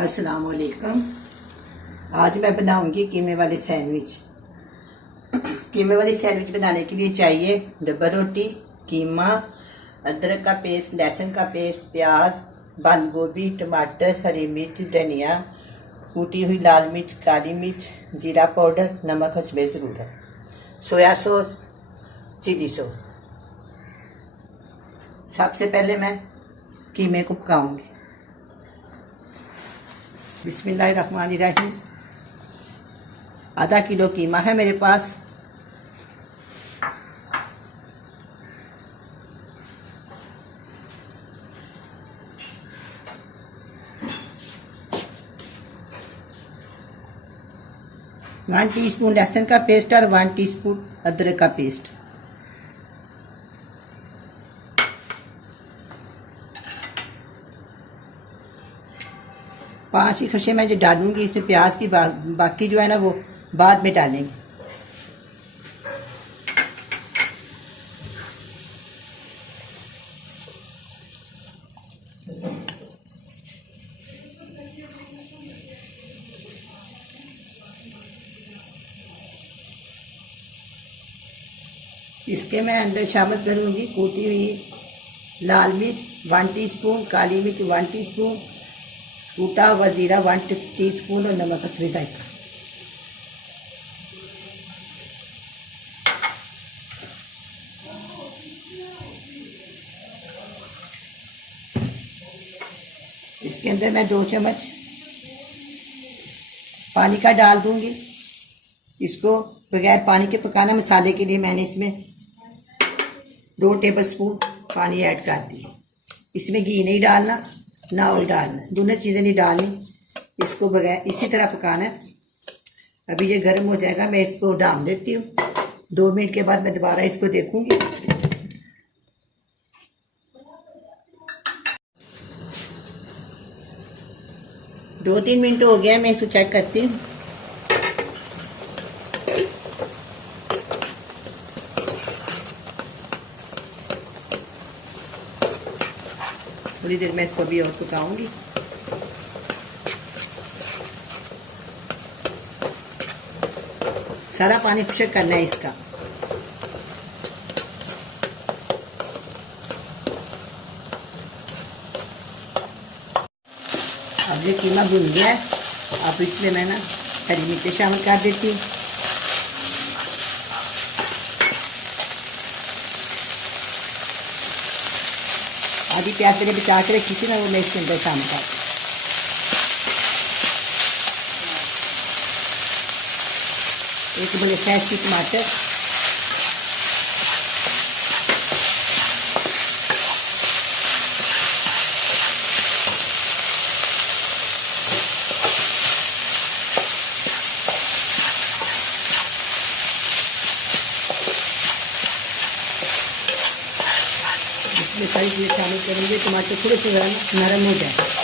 अस्सलाम वालेकुम। आज मैं बनाऊंगी कीमे वाली सैंडविच। कीमे वाली सैंडविच बनाने के लिए चाहिए डब्बा रोटी, कीमा, अदरक का पेस्ट, लहसुन का पेस्ट, प्याज, बंद गोभी, टमाटर, हरी मिर्च, धनिया, कूटी हुई लाल मिर्च, काली मिर्च, जीरा पाउडर, नमक हस्बे ज़रूरत, सोया सॉस, चिली सॉस। सबसे पहले मैं कीमे को पकाऊंगी। बिस्मिल्लाहिर्रहमानिर्रहीम। आधा किलो कीमा है मेरे पास। वन टीस्पून लहसुन का पेस्ट और 1 टीस्पून अदरक का पेस्ट। पांच ही खशे मैं जो डालूंगी इसमें प्याज की, बाकी जो है ना वो बाद में डालेंगे। इसके मैं अंदर शामिल करूंगी कूटी हुई लाल मिर्च 1 टीस्पून, काली मिर्च 1 टीस्पून, कूटा हुआ जीरा 1 टीस्पून और नमक हस्बे जायका। इसके अंदर मैं 2 चम्मच पानी का डाल दूंगी। इसको बगैर पानी के पकाना। मसाले के लिए मैंने इसमें 2 टेबलस्पून पानी ऐड कर दिया। इसमें घी नहीं डालना ना ऑयल डालना, दोनों चीज़ें नहीं डालनी। इसको बगैर इसी तरह पकाना है। अभी ये गर्म हो जाएगा, मैं इसको डाल देती हूँ। 2 मिनट के बाद मैं दोबारा इसको देखूंगी। 2-3 मिनट हो गया, मैं इसको चेक करती हूँ। थोड़ी देर में इसको भी और पकाऊंगी। सारा पानी खुश्क करना है इसका। अब ये कीमा भुन गया है। अब इसमें मैं ना हरी मिर्च शामिल कर देती हूँ। आधी प्याज मैंने बचा के रखी थी ना, वो मैं इसके अंदर शामिल कर। एक बड़े साइज की टमाटर, इसमें सारी चीज़ें शामिल करेंगे। टमाटर थोड़े से नरम हो जाए।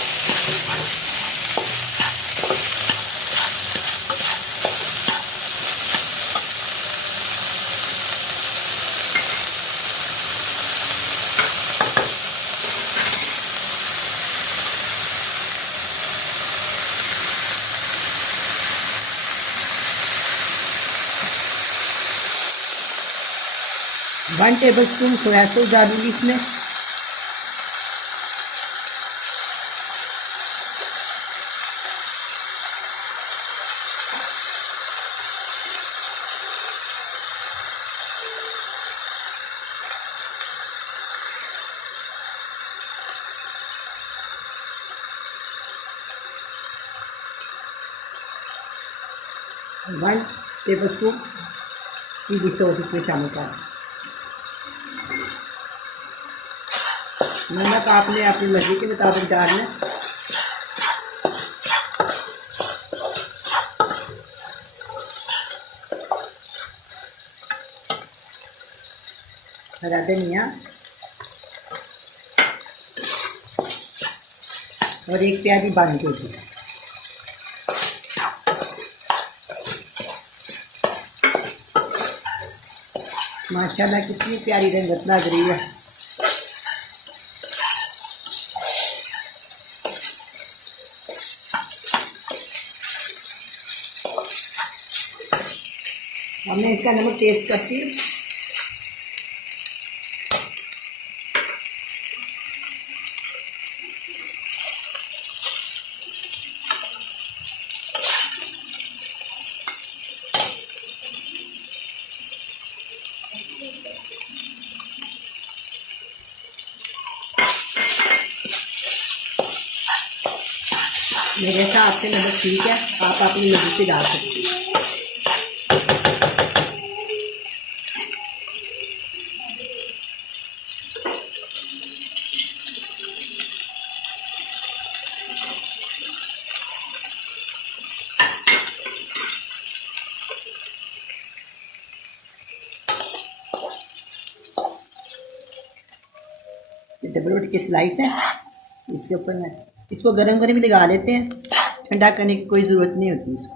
वन टेबलस्पून सोया सॉस डालूंगी इसमें। वन टेबलस्पून चिली सॉस इसमें शामिल करें। नमक आपने अपनी मर्जी के मुताबिक डालना। हरा धनिया और 1 प्याली बंद गोभी। माशाल्लाह कितनी प्यारी रंगत लग रही है। अब मैं इसका नमक टेस्ट करती हूँ। मेरे हिसाब से नमक ठीक है, आप अपनी मर्जी से डाल सकते हैं। डबल रोटी की स्लाइस है, इसके ऊपर मैं इसको गरम गरम ही लगा लेते हैं, ठंडा करने की कोई ज़रूरत नहीं होती इसको।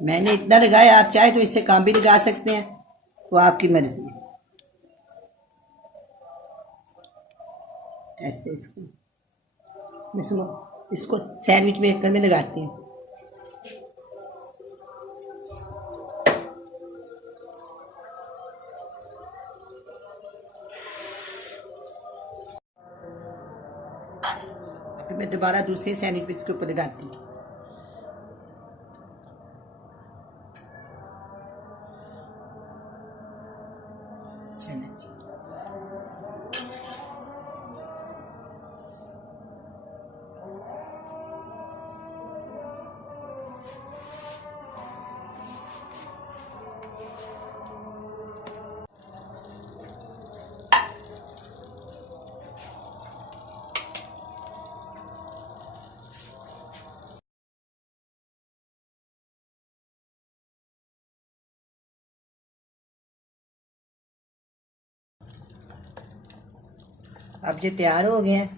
मैंने इतना लगाया, आप चाहे तो इससे कम भी लगा सकते हैं, वो आपकी मर्जी है। ऐसे इसको सैंडविच मेकर में लगाती हूँ। फिर मैं दोबारा दूसरे सैंडविच इसके ऊपर लगाती हूँ। अब ये तैयार हो गए हैं।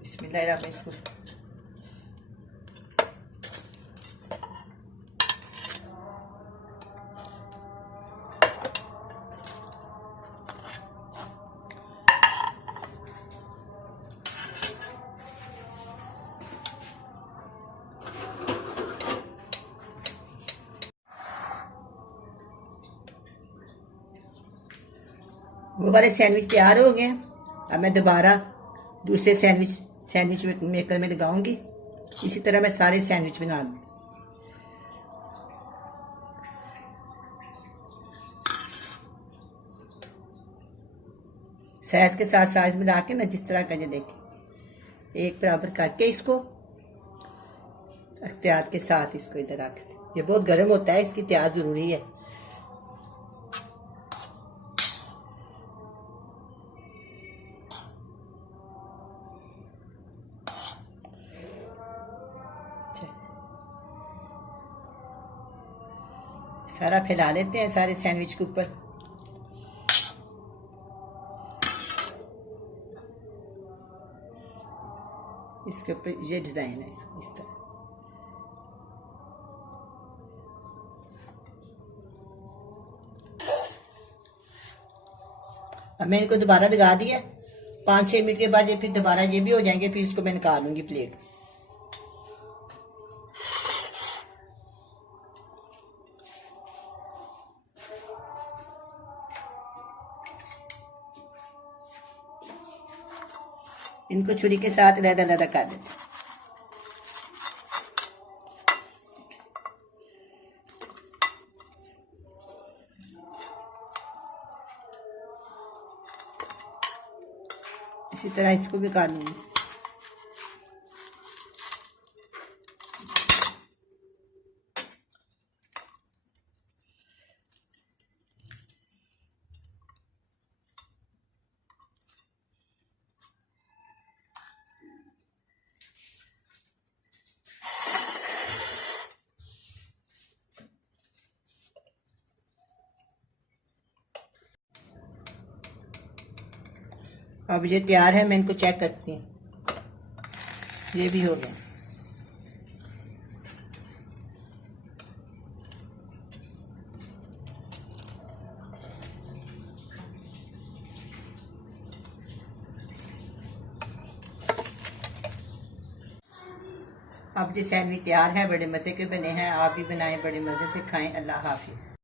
बिस्मिल्लाह, इसको वो वाले सैंडविच तैयार हो गए। अब मैं दोबारा दूसरे सैंडविच मेकर में लगाऊंगी। इसी तरह मैं सारे सैंडविच बना दूँ। साइज के साथ साइज मिला के ना, जिस तरह का ये देखें, एक बराबर करके इसको एहतियात के साथ इसको इधर रख दें। ये बहुत गर्म होता है, इसकी एहतियात ज़रूरी है। सारा फैला लेते हैं सारे सैंडविच के ऊपर। इसके ऊपर ये डिज़ाइन है इस तरह। अब मैं इनको दोबारा लगा दिया। 5-6 मिनट के बाद ये फिर दोबारा ये भी हो जाएंगे, फिर इसको मैं निकाल लूँगी प्लेट। इनको छुरी के साथ लहदा कर देते। इसी तरह इसको भी काट लूँगी। अब ये तैयार है, मैं इनको चेक करती हूँ। ये भी हो गया। अब जी सैंडविच तैयार है, बड़े मज़े के बने हैं। आप भी बनाएं, बड़े मज़े से खाएं। अल्लाह हाफिज़।